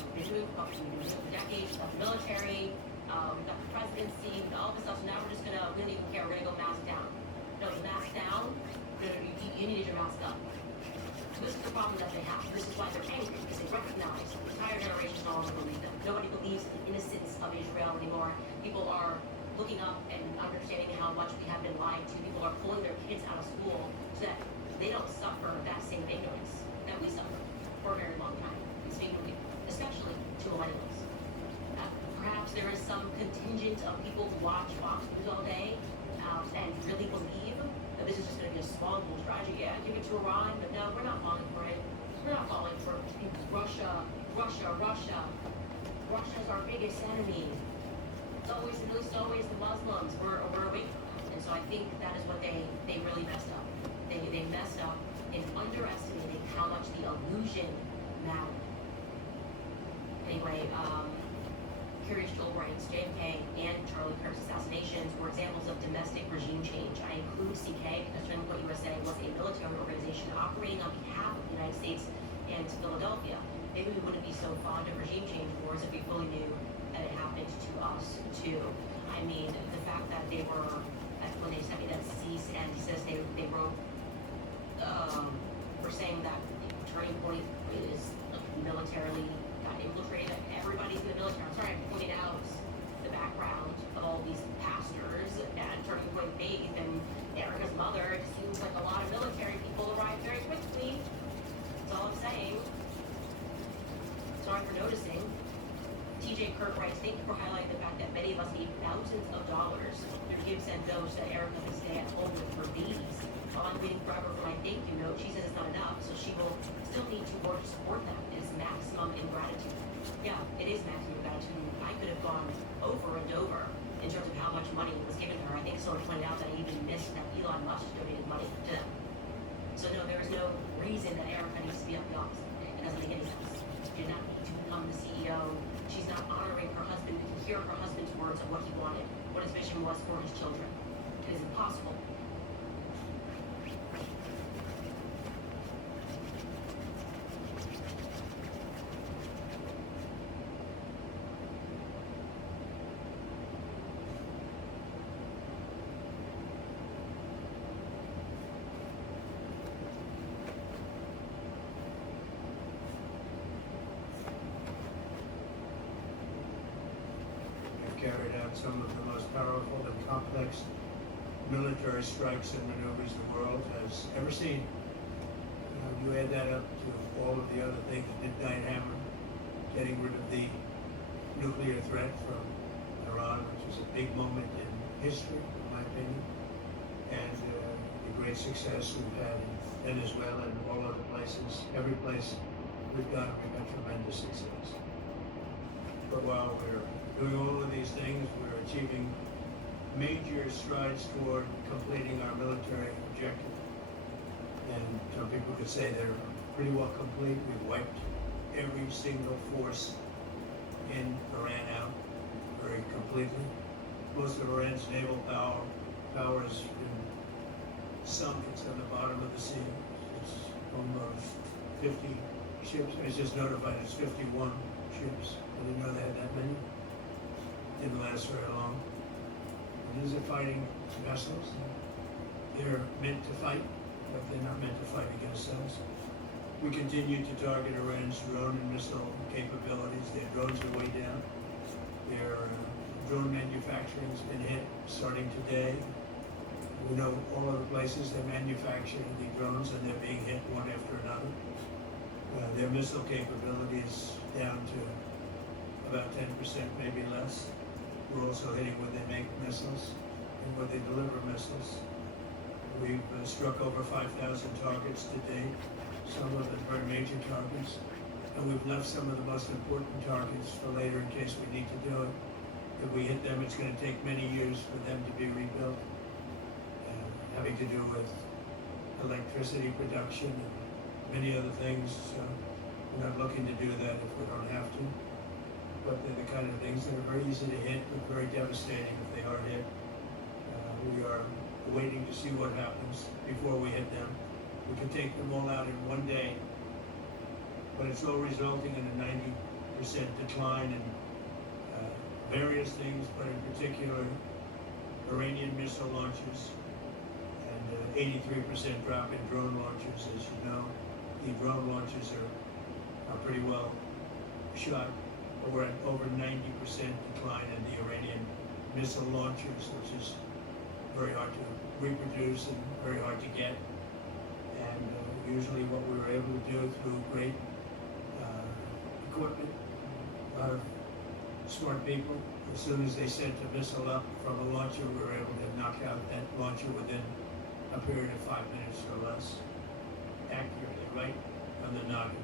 we've been doing for decades. We've got the military, we've got the presidency, we've got all this stuff. So now we're just gonna, we don't even care. We're gonna go mask down. No, mask down. You needed your mask up. So this is the problem that they have. This is why they're angry, because they recognize the entire generation no longer believes them. Nobody believes the innocence of Israel anymore. People are looking up and understanding how much we have been lied to. People are pulling their kids out of school so that they don't suffer that same ignorance that we suffered for a very long time. Especially to millennials. Perhaps there is some contingent of people who watch Fox News all day and really believe that this is just going to be a small little strategy. Yeah, give it to Iran, but no, we're not falling for it. We're not falling for Russia. Russia's our biggest enemy. It's always the Muslims. We're away from that. And so I think that is what they really messed up. They messed up in underestimating how much the illusion mattered. Anyway, Curious Joel writes, JFK and Charlie Kirk's assassinations were examples of domestic regime change. I include CK because Turning Point USA was a military organization operating on behalf of the United States and Philadelphia. Maybe we wouldn't be so fond of regime change wars if we fully knew that it happened to us too. I mean, the fact that they were, when they sent me that cease and desist, they wrote, were saying that Turning Point is militarily got infiltrated. Everybody's in the military. I'm sorry, I pointed out the background of all these pastors at Turning Point Faith and Erica's mother. It seems like a lot of military people arrived very quickly. That's all I'm saying. Sorry for noticing. TJ Kirk writes, thank you for highlighting the fact that many of us need thousands of dollars to give send those that Erica can stay at home with her babies. While I'm waiting forever for my thank you note, she says it's not enough, so she will still need to work to support them. It is maximum ingratitude. Yeah, it is maximum ingratitude. I could have gone over and over in terms of how much money was given to her. I think someone pointed out that I even missed that Elon Musk donated money to them. So no, there is no reason that Erica needs to be up the office. It doesn't make any sense. She did not need to become the CEO. She's not honoring her husband. We can hear her husband's words of what he wanted, what his vision was for his children. It is impossible. Carried out some of the most powerful and complex military strikes and maneuvers the world has ever seen. You add that up to all of the other things, Midnight Hammer, getting rid of the nuclear threat from Iran, which was a big moment in history, in my opinion, and the great success we've had in Venezuela and all other places. Every place we've gone, we've had tremendous success. But while we're doing all of these things, we're achieving major strides toward completing our military objective. And some people could say they're pretty well complete. We've wiped every single force in Iran out very completely. Most of Iran's naval power has been sunk. It's on the bottom of the sea. It's almost 50 ships. I was just notified it's 51 ships. I didn't know they had that many. Didn't last very long. These are fighting vessels. They're meant to fight, but they're not meant to fight against us. We continue to target Iran's drone and missile capabilities. Their drones are way down. Their drone manufacturing has been hit starting today. We know all of the places they're manufacturing the drones and they're being hit one after another. Their missile capabilities down to about 10%, maybe less. We're also hitting when they make missiles and when they deliver missiles. We've struck over 5,000 targets to date, some of them very major targets, and we've left some of the most important targets for later in case we need to do it. If we hit them, it's going to take many years for them to be rebuilt, having to do with electricity production and many other things. So we're not looking to do that if we don't have to. But they're the kind of things that are very easy to hit, but very devastating if they are hit. We are waiting to see what happens before we hit them. We can take them all out in one day, but it's all resulting in a 90% decline in various things, but in particular Iranian missile launches, and 83% drop in drone launches. As you know, the drone launches are pretty well shot. Over 90% decline in the Iranian missile launchers, which is very hard to reproduce and very hard to get. And usually what we were able to do through great equipment, a lot of smart people, as soon as they sent a missile up from a launcher, we were able to knock out that launcher within a period of 5 minutes or less, accurately, right on the noggin.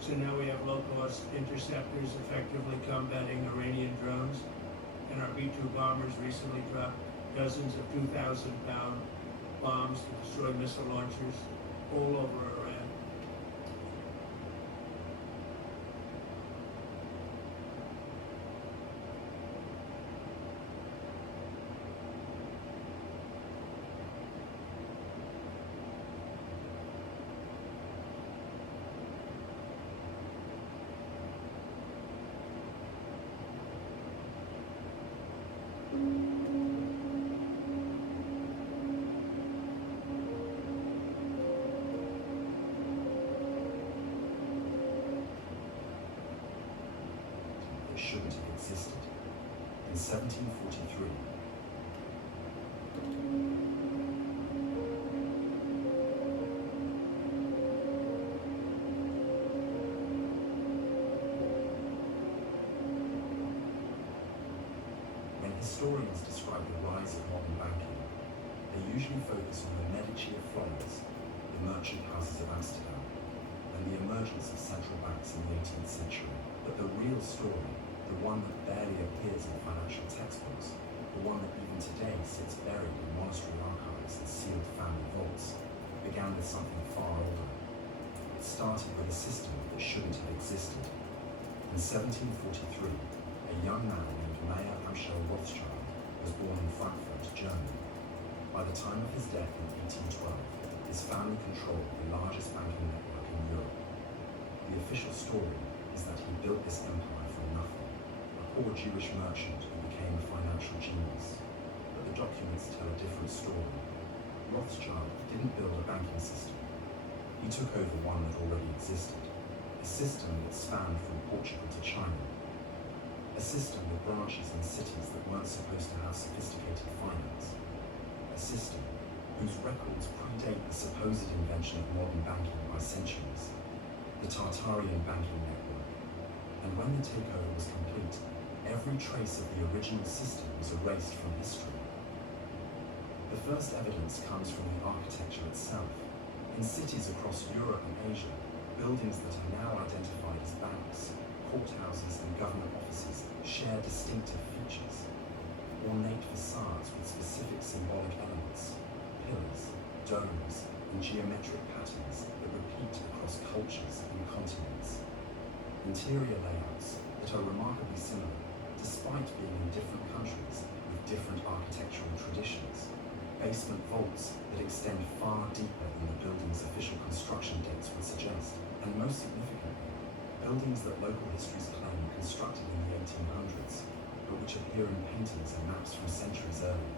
So now we have low-cost interceptors effectively combating Iranian drones, and our B-2 bombers recently dropped dozens of 2,000-pound bombs to destroy missile launchers all over Iran. That shouldn't have existed. In 1743, when historians describe the rise of modern banking, they usually focus on the Medici of Florence, the merchant houses of Amsterdam, and the emergence of central banks in the 18th century. But the real story, the one that barely appears in financial textbooks, the one that even today sits buried in monastery archives and sealed family vaults, began with something far older. It started with a system that shouldn't have existed. In 1743, a young man named Mayer Amschel Rothschild was born in Frankfurt, Germany. By the time of his death in 1812, his family controlled the largest banking network in Europe. The official story is that he built this empire from nothing, a poor Jewish merchant who became a financial genius. But the documents tell a different story. Rothschild didn't build a banking system. He took over one that already existed, a system that spanned from Portugal to China, a system with branches in cities that weren't supposed to have sophisticated finance, a system whose records predate the supposed invention of modern banking by centuries, the Tartarian banking network. And when the takeover was complete, every trace of the original system was erased from history. The first evidence comes from the architecture itself. In cities across Europe and Asia, buildings that are now identified as banks, courthouses, and government offices share distinctive features. Ornate facades with specific symbolic elements, pillars, domes, and geometric patterns that repeat across cultures and continents. Interior layouts that are remarkably similar, despite being in different countries with different architectural traditions. Basement vaults that extend far deeper than the building's official construction dates would suggest. And most significantly, buildings that local histories claim were constructed in the 1800s, but which appear in paintings and maps from centuries earlier.